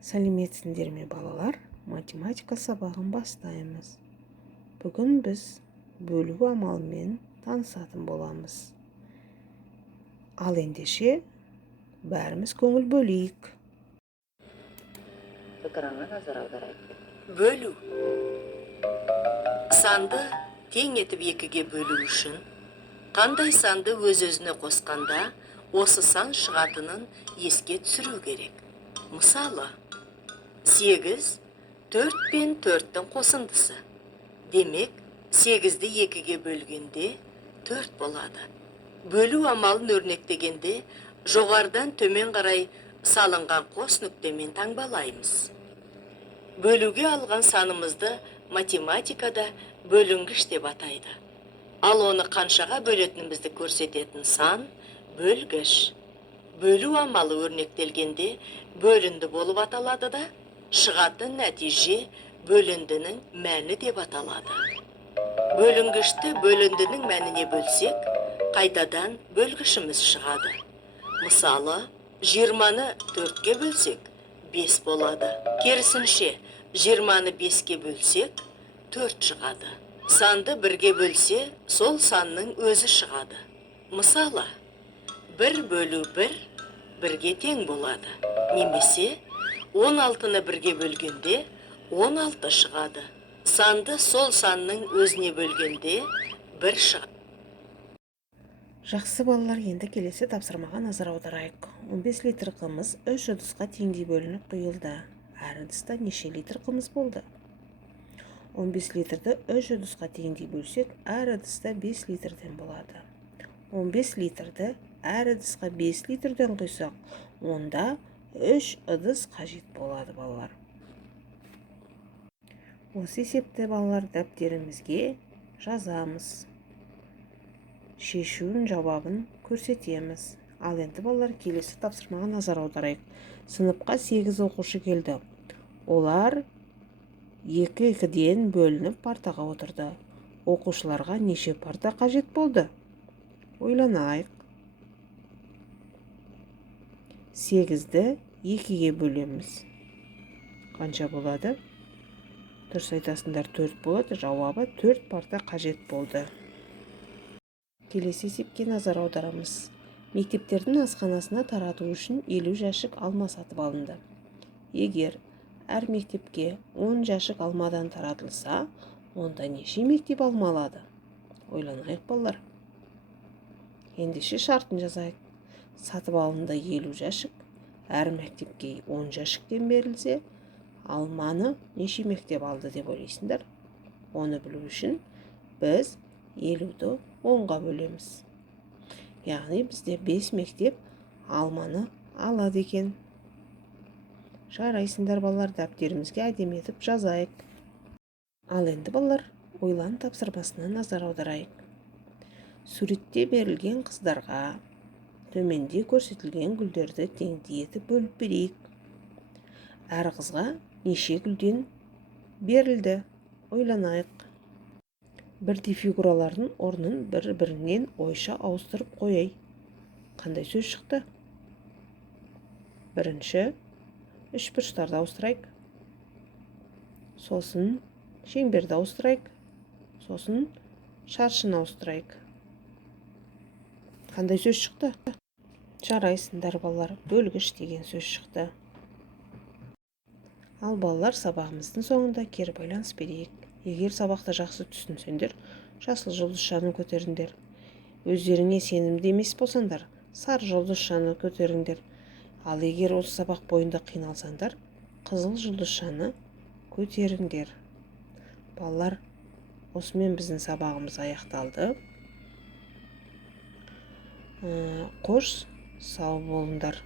Сәлеметсіңдер ме балалар? Математика сабағын бастаймыз. Бүгін біз бөлу амалымен танысатын боламыз. Ал ендеше бәріміз көңіл бөлейік. Экранға назар аударайық. Бөлу. Санды тең етіп екіге бөлу үшін қандай санды өз-өзіне қосқанда осы сан шығатынын еске түсіру керек. Мысалы, 8 4 пен 4-тің қосындысы. Демек, 8-ді 2-ге бөлгенде 4 болады. Бөлу амалын өрнектегенде жоғарыдан төмен қарай салынған қос нүктемен таңбалаймыз. Бөлуге алған санымызды математикада бөлінгіш деп атайды. Ал оны қаншаға бөлетінімізді көрсететін сан бөлгіш. Бөлу амалы өрнектелгенде бөлінді болып аталады да, шығатын нәтиже бөліндінің мәні деп аталады. Бөлінгішті бөліндінің мәніне бөлсек, қайтадан бөлгішіміз шығады. Мысалы, 20-ны 4-ге бөлсек, 5 болады. Керісінше, 20-ны 5-ге бөлсек, 4 шығады. Санды 1-ге бөлсе, сол санның өзі шығады. Мысалы, 1 бөлу 1, 1-ге тең болады. Немесе, 16-ны 1-ге бөлгенде, 16 шығады. Санды сол санның өзіне бөлгенде, 1 шығады. Жақсы балалар, енді келесі тапсырмаға назар аударайық. 15 литр қымыз 3 ыдысқа теңдей бөлініп құйылды. Әр ыдыста неше литр қымыз болды? 15 литрді 3 ыдысқа теңдей бөлсек, әр ыдыста 5 литрден болады. 15 литрді әр ыдысқа 5 литрден құйсақ, онда 3 ыдыс қажет болады балалар. Осы есепті балалар дәптерімізге жазамыз. Шешуін жауабын көрсетеміз. Ал енді балалар, келесі тапсырмаға назар аударайық. Сыныпқа 8 оқушы келді. Олар 2-2-ден бөлініп партаға отырды. Оқушыларға неше парта қажет болды? Ойланайық. 8-ді 2-ге бөлеміз. Қанша болады? Дұрыс айтасыңдар, 4 болады. Жауабы 4 парта қажет болды. Келесі есепке назар аударамыз. Мектептердің асханасына тарату үшін 50 жәшік алма сатып алынды. Егер әр мектепке 10 жәшік алмадан таратылса, онда неше мектеп алма алады? Ойланайық балалар. Ендеше шартын жазайық. Сатып алынды 50 жәшік, әр мектепке 10 жәшіктен берілсе, алманы неше мектеп алды деп ойлайсыңдар? Оны білу үшін біз 50-ді 10-ға бөлеміз. Яғни бізде 5 мектеп алманы алады екен. Жарайсыңдар балалар, дәптерімізге әдемі етіп жазайық. Ал енді балалар, ойлан тапсырмасына назар аударайық. Суретте берілген қыздарға төменде көрсетілген гүлдерді теңдей етіп бөліп берейік. Әр қызға неше гүлден берілді? Ойланайық. Бірдей фигуралардың орнын бір-бірінен ойша ауыстырып қойайық. Қандай сөз шықты? Бірінші, үшбұрыштарды ауыстырайық. Сосын шеңберді ауыстырайық. Сосын шаршыны ауыстырайық. Қандай сөз шықты? Жарайсыңдар балалар, бөлгіш деген сөз шықты. Ал балалар, сабағымыздың соңында кері байланыс берейік. Егер сабақты жақсы түсінсеңдер, жасыл жұлдызшаны көтеріңдер. Өздеріңе сенімді емес болсаңдар, сары жұлдызшаны көтеріңдер. Ал егер осы сабақ бойында қиналсаңдар, қызыл жұлдызшаны көтеріңдер. Балалар, осымен біздің сабағымыз аяқталды. Қош, сау болыңдар.